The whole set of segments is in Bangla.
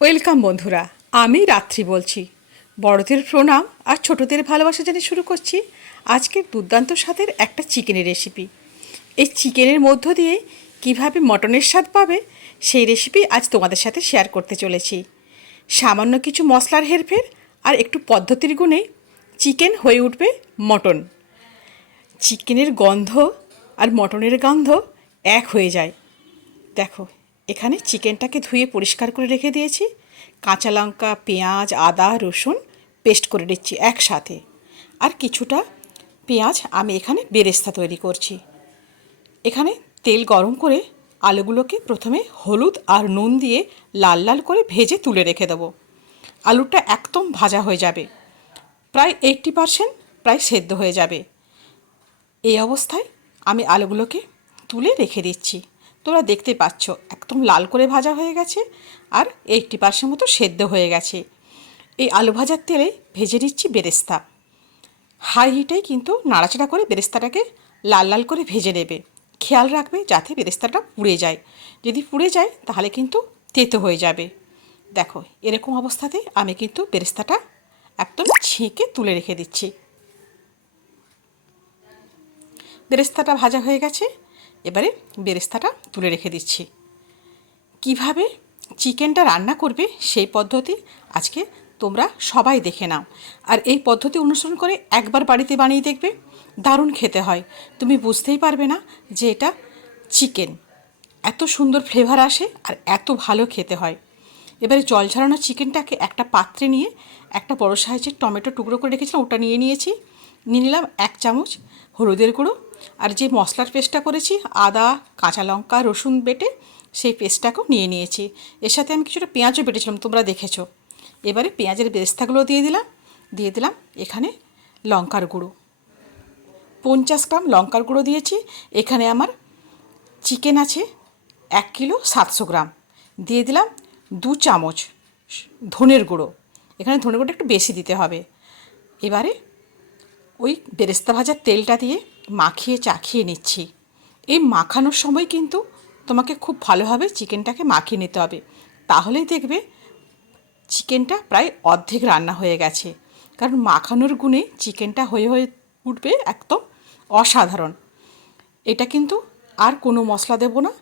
ওয়েলকাম বন্ধুরা, আমি রাত্রি বলছি। বড়দের প্রণাম আর ছোটদের ভালোবাসা জানিয়ে শুরু করছি আজকের দুর্দান্ত স্বাদের একটা চিকেনের রেসিপি। এই চিকেনের মধ্য দিয়ে কীভাবে মটনের স্বাদ পাবে সেই রেসিপি আজ তোমাদের সাথে শেয়ার করতে চলেছি। সামান্য কিছু মশলার হেরফের আর একটু পদ্ধতির গুণে চিকেন হয়ে উঠবে মটন। চিকেনের গন্ধ আর মটনের গন্ধ এক হয়ে যায়। দেখো এখানে চিকেনটাকে ধুয়ে পরিষ্কার করে রেখে দিয়েছি। কাঁচা লঙ্কা, পেঁয়াজ, আদা, রসুন পেস্ট করে দিচ্ছি একসাথে। আর কিছুটা পেঁয়াজ আমি এখানে বেরেস্তা তৈরি করছি। এখানে তেল গরম করে আলুগুলোকে প্রথমে হলুদ আর নুন দিয়ে লাল লাল করে ভেজে তুলে রেখে দেবো। আলুটা একদম ভাজা হয়ে যাবে। প্রায় এইটটি পারসেন্ট প্রায় সেদ্ধ হয়ে যাবে। এই অবস্থায় আমি আলুগুলোকে তুলে রেখে দিচ্ছি। তোমরা দেখতে পাচ্ছ, একদম লাল করে ভাজা হয়ে গেছে আর এইটটি পার্সেন্ট মতো সেদ্ধ হয়ে গেছে। এই আলু ভাজার তেলে ভেজে নিচ্ছি বেরেস্তা। হাই হিটেই কিন্তু নাড়াচাড়া করে বেরেস্তাটাকে লাল লাল করে ভেজে নেবে। খেয়াল রাখবে যাতে বেরেস্তাটা পুড়ে যায়। যদি পুড়ে যায়, তাহলে কিন্তু তেতো হয়ে যাবে। দেখো, এরকম অবস্থাতে আমি কিন্তু বেরেস্তাটা একদম ছেঁকে তুলে রেখে দিচ্ছি। বেরেস্তাটা ভাজা হয়ে গেছে। এবারে বেরেস্তাটা তুলে রেখে দিচ্ছি। কীভাবে চিকেনটা রান্না করবে সেই পদ্ধতি আজকে তোমরা সবাই দেখে নাও। আর এই পদ্ধতি অনুসরণ করে একবার বাড়িতে বানিয়ে দেখবে, দারুণ খেতে হয়। তুমি বুঝতেই পারবে না যে এটা চিকেন। এত সুন্দর ফ্লেভার আসে আর এত ভালো খেতে হয়। এবারে জল ঝরানো চিকেনটাকে একটা পাত্রে নিয়ে একটা বড় সাইজের টমেটো টুকরো করে রেখেছিলাম, ওটা নিয়ে নিয়েছি। নিয়ে নিলাম এক চামচ হলুদের গুঁড়ো আর যে মশলার পেস্টটা করেছি, আদা, কাঁচা লঙ্কা, রসুন বেটে সেই পেস্টটাকেও নিয়ে নিয়েছি। এর সাথে আমি কিছুটা পেঁয়াজও বেটেছিলাম, তোমরা দেখেছ। এবারে পেঁয়াজের বেরেস্তাগুলো দিয়ে দিলাম দিয়ে দিলাম এখানে লঙ্কার গুঁড়ো। পঞ্চাশ গ্রাম লঙ্কার গুঁড়ো দিয়েছি, এখানে আমার চিকেন আছে এক কিলো সাতশো গ্রাম। দিয়ে দিলাম দু চামচ ধনের গুঁড়ো, এখানে ধনের গুঁড়োটা একটু বেশি দিতে হবে। এবারে ওই বেরেস্তা ভাজার তেলটা দিয়ে মাখিয়ে চাখিয়ে নিচ্ছি। এই মাখানোর সময় কিন্তু তোমাকে খুব ভালোভাবে চিকেনটাকে মাখিয়ে নিতে হবে। তাহলেই দেখবে চিকেনটা প্রায় অর্ধেক রান্না হয়ে গেছে। কারণ মাখানোর গুণে চিকেনটা হয়ে হয়ে উঠবে একদম অসাধারণ। এটা কিন্তু আর কোনো মশলা দেব না।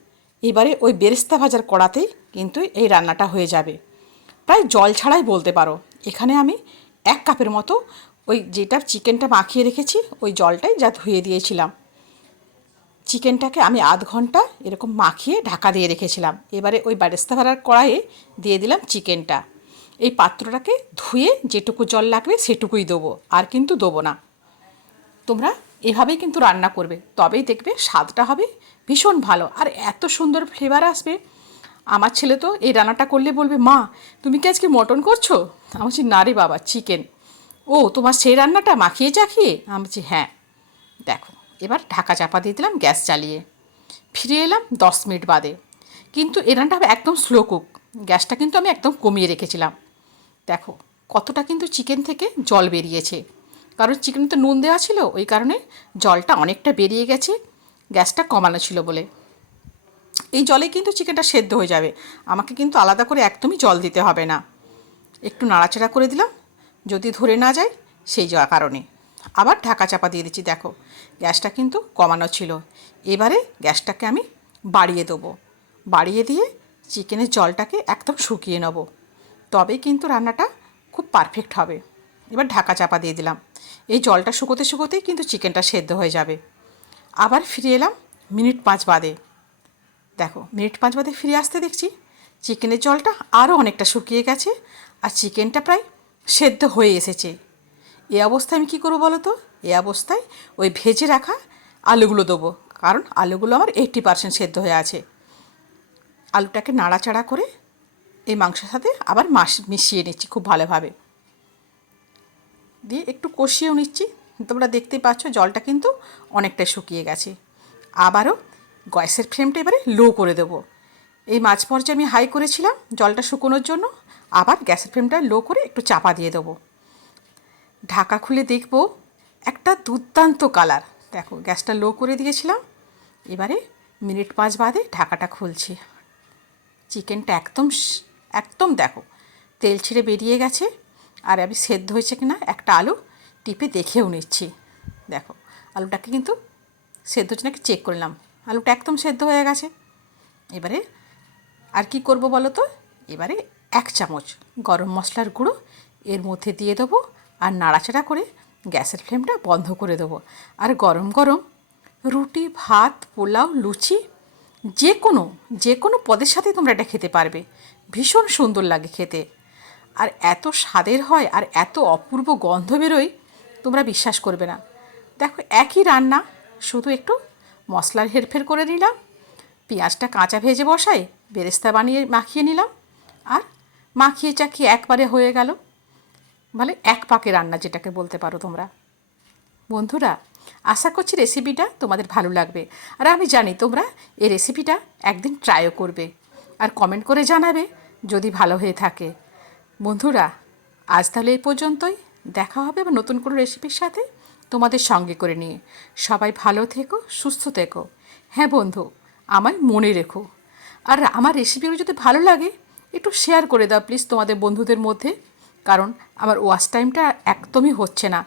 এবারে ওই বেরেস্তা ভাজার কড়াতেই কিন্তু এই রান্নাটা হয়ে যাবে। প্রায় জল ছাড়াই বলতে পারো। এখানে আমি এক কাপের মতো ওই যেটা চিকেনটা মাখিয়ে রেখেছি, ওই জলটাই যা ধুয়ে দিয়েছিলাম। চিকেনটাকে আমি আধ ঘণ্টা এরকম মাখিয়ে ঢাকা দিয়ে রেখেছিলাম। এবারে ওই বারেস্তা ভাড়ার কড়াইয়ে দিয়ে দিলাম চিকেনটা। এই পাত্রটাকে ধুয়ে যেটুকু জল লাগবে সেটুকুই দেবো, আর কিন্তু দেবো না। তোমরা এভাবেই কিন্তু রান্না করবে, তবেই দেখবে স্বাদটা হবে ভীষণ ভালো। আর এত সুন্দর ফ্লেভার আসবে। আমার ছেলে তো এই রান্নাটা করলে বলবে, মা, তুমি কি আজকে মটন করছ? আমি বলছি, না রে বাবা, চিকেন। ও, তোমার সেই রান্নাটা মাখিয়ে চাখিয়ে? আমি বলছি হ্যাঁ। দেখো, এবার ঢাকা চাপা দিয়ে দিলাম, গ্যাস চালিয়ে ফিরে এলাম দশ মিনিট বাদে। কিন্তু এই রান্নাটা একদম স্লো কুক গ্যাসটা কিন্তু আমি একদম কমিয়ে রেখেছিলাম। দেখো, কতটা কিন্তু চিকেন থেকে জল বেরিয়েছে। কারণ চিকেনে তো নুন দেওয়া ছিল, ওই কারণে জলটা অনেকটা বেরিয়ে গেছে, গ্যাসটা কমানো ছিল বলে। এই জলে কিন্তু চিকেনটা সেদ্ধ হয়ে যাবে। আমাকে কিন্তু আলাদা করে একদমই জল দিতে হবে না। একটু নাড়াচাড়া করে দিলাম যদি ধরে না যায়, সেই কারণে। আবার ঢাকা চাপা দিয়ে দিচ্ছি, দেখো। গ্যাসটা কিন্তু কমানো ছিল। এবারে গ্যাসটাকে আমি বাড়িয়ে দেবো। বাড়িয়ে দিয়ে চিকেনের জলটাকে একদম শুকিয়ে নেব। তবেই কিন্তু রান্নাটা খুব পারফেক্ট হবে। এবার ঢাকা চাপা দিয়ে দিলাম। এই জলটা শুকোতে শুকোতেই কিন্তু চিকেনটা সেদ্ধ হয়ে যাবে। আবার ফিরে এলাম মিনিট পাঁচ বাদে। দেখো, মিনিট পাঁচ বাদে ফিরে আসতে দেখছি, চিকেনের জলটা আরও অনেকটা শুকিয়ে গেছে, আর চিকেনটা প্রায় সেদ্ধ হয়ে এসেছে। এ অবস্থায় আমি কী করব বলো তো? এ অবস্থায় ওই ভেজে রাখা আলুগুলো দেবো। কারণ আলুগুলো আমার এইট্টি পার্সেন্ট সেদ্ধ হয়ে আছে। আলুটাকে নাড়াচাড়া করে এই মাংসের সাথে আবার মাস মিশিয়ে নিচ্ছি খুব ভালোভাবে। দিয়ে একটু কষিয়েও নিচ্ছি। তোমরা দেখতেই পাচ্ছ জলটা কিন্তু অনেকটাই শুকিয়ে গেছে। আবারও গ্যাসের ফ্লেমটা এবারে লো করে দেবো। এই মাছ পর্যায়ে আমি হাই করেছিলাম, জলটা শুকোনোর জন্য। আবার গ্যাসের ফ্লেমটা লো করে একটু চাপা দিয়ে দেবো। ঢাকা খুলে দেখব, একটা দুর্দান্ত কালার দেখো, গ্যাসটা লো করে দিয়েছিলাম। এবারে মিনিট পাঁচ বাদে ঢাকাটা খুলছি। চিকেনটা একদম একদম দেখো, তেল ছিঁড়ে বেরিয়ে গেছে। আর আমি সেদ্ধ হয়েছে কিনা একটা আলু টিপে দেখেও নিচ্ছি। দেখো, আলুটাকে কিন্তু সেদ্ধ নাকি চেক করলাম। আলুটা একদম সেদ্ধ হয়ে গেছে। এবারে আর কি করব বলো তো? এবারে এক চামচ গরম মশলার গুঁড়ো, এর মধ্যে দিয়ে দেবো আর নাড়াচাড়া করে গ্যাসের ফ্লেমটা বন্ধ করে দেবো। আর গরম গরম রুটি, ভাত, পোলাও, লুচি, যে কোনো যে কোনো পদের সাথে তোমরা এটা খেতে পারবে। ভীষণ সুন্দর লাগে খেতে। আর এত স্বাদের হয় আর এত অপূর্ব গন্ধ বেরোয়, তোমরা বিশ্বাস করবে না। দেখো, একই রান্না, শুধু একটু মশলার হেরফের করে নিলাম। পেঁয়াজটা কাঁচা ভেজে বসাই বেরেস্তা বানিয়ে মাখিয়ে নিলাম। আর মাখিয়ে চাখিয়ে একবারে হয়ে গেল। মানে এক পাকে রান্না যেটাকে বলতে পারো তোমরা। বন্ধুরা, আশা করছি রেসিপিটা তোমাদের ভালো লাগবে। আর আমি জানি তোমরা এই রেসিপিটা একদিন ট্রাইও করবে। আর কমেন্ট করে জানাবে যদি ভালো হয়ে থাকে। বন্ধুরা, আজ তাহলে এই পর্যন্তই। দেখা হবে বা নতুন কোনো রেসিপির সাথে তোমাদের সঙ্গে করে নিয়ে। সবাই ভালো থেকো, সুস্থ থেকো। হ্যাঁ বন্ধু, আমায় মনে রেখো। আর আমার রেসিপিগুলো যদি ভালো লাগে, একটু শেয়ার করে দাও প্লিজ তোমাদের বন্ধুদের মধ্যে। কারণ আমার ওয়াচ টাইমটা একদমই হচ্ছে না।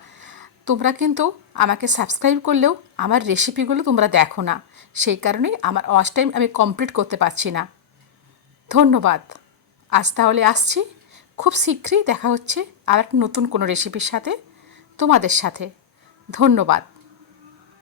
তোমরা কিন্তু আমাকে সাবস্ক্রাইব করলেও আমার রেসিপিগুলো তোমরা দেখো না। সেই কারণেই আমার ওয়াচ টাইম আমি কমপ্লিট করতে পারছি না। ধন্যবাদ। আজ তাহলে আসছি। খুব শীঘ্রই দেখা হচ্ছে আর নতুন কোনো রেসিপির সাথে তোমাদের সাথে। ধন্যবাদ।